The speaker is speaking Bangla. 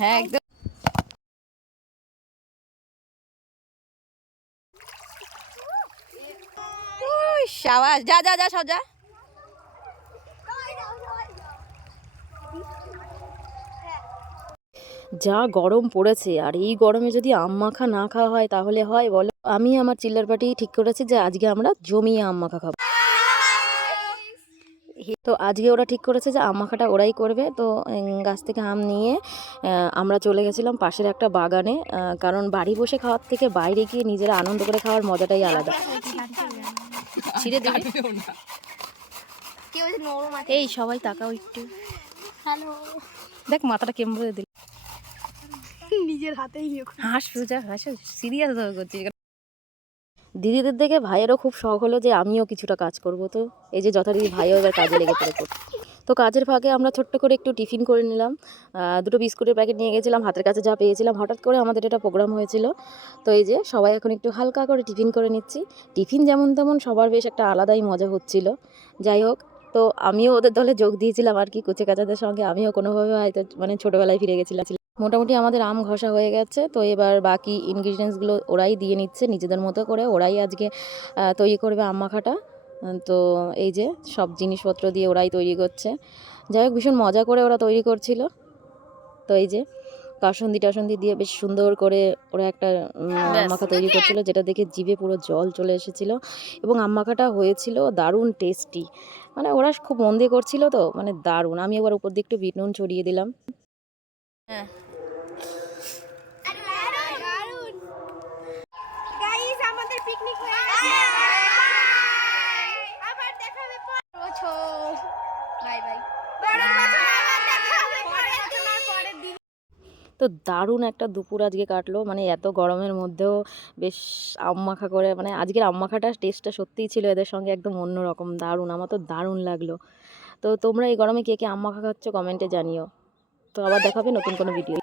হ্যাঁ একদম। সাবাস, যা যা যা সব যা। যা গরম পড়েছে, আর এই গরমে যদি আম মাখা না খাওয়া হয় তাহলে হয় বলো? আমি আমার চিল্লার পার্টি ঠিক করেছি যে আজকে আমরা জমিয়ে আম মাখা খাবো। তো আজকে ওরা ঠিক করেছে যে আম মাখাটা ওরাই করবে। তো গাছ থেকে আম নিয়ে আমরা চলে গেছিলাম পাশের একটা বাগানে, কারণ বাড়ি বসে খাওয়ার থেকে বাইরে গিয়ে নিজেরা আনন্দ করে খাওয়ার মজাটাই আলাদা। ছিঁড়ে দিবি। এই সবাই তাকাও একটু। হ্যালো, দেখ মাথাটা কেমন দিল। নিজের হাতেই হাস পূজা হাস, সিরিয়াস করছি। দিদিদের দেখে ভাইয়েরও খুব শখ হলো যে আমিও কিছুটা কাজ করব। তো এই যে যথারীতি ভাইও এবার কাজে লেগে পড়ে। তো কাজের ফাঁকে আমরা ছোট্ট করে একটু টিফিন করে নিলাম। দুটো বিস্কুটের প্যাকেট নিয়ে গেছিলাম, হাতের কাছে যা পেয়েছিলাম। হঠাৎ করে আমাদের এটা প্রোগ্রাম হয়েছিল। তো এই যে সবাই এখন একটু হালকা করে টিফিন করে নিচ্ছি। টিফিন যেমন তেমন সবার বেশ একটা আলাদাই মজা হচ্ছিল। যাই হোক, তো আমিও ওদের দলে যোগ দিয়েছিলাম আর কি, কুচে কাচাদের সঙ্গে আমিও কোনোভাবে হয়তো মানে ছোটোবেলায় ফিরে গেছিলাম। মোটামুটি আমাদের আম ঘষা হয়ে গেছে। তো এবার বাকি ইনগ্রিডিয়েন্টসগুলো ওরাই দিয়ে নিচ্ছে নিজেদের মতো করে। ওরাই আজকে তৈরি করবে আম মাখাটা। তো এই যে সব জিনিসপত্র দিয়ে ওরাই তৈরি করছে। যাই হোক, ভীষণ মজা করে ওরা তৈরি করছিল। তো এই যে কাসুন্দি টাসুন্দি দিয়ে বেশ সুন্দর করে ওরা একটা আম মাখা তৈরি করছিল, যেটা দেখে জিভে পুরো জল চলে এসেছিল। এবং আম মাখাটা হয়েছিল দারুণ টেস্টি। মানে ওরা খুব মন দিয়ে করছিল, তো মানে দারুণ। আমি এবার উপর দিয়ে একটু বিট নুন ছড়িয়ে দিলাম। হ্যাঁ, গাইস আমাদের পিকনিক হয়ে গেছে। আবার দেখা হবে পরের বছর। Bye bye. পরের বছর আবার দেখা হবে পরের দিন। তো দারুণ একটা দুপুর আজকে কাটলো, মানে এত গরমের মধ্যেও বেশ আম মাখা করে। মানে আজকের আম মাখাটার টেস্টটা সত্যিই ছিল এদের সঙ্গে একদম অন্যরকম, দারুণ। আমার তো দারুণ লাগলো। তো তোমরা এই গরমে কে কে আম মাখা খাচ্ছ কমেন্টে জানিও। তো আবার দেখাবে নতুন কোনো ভিডিও।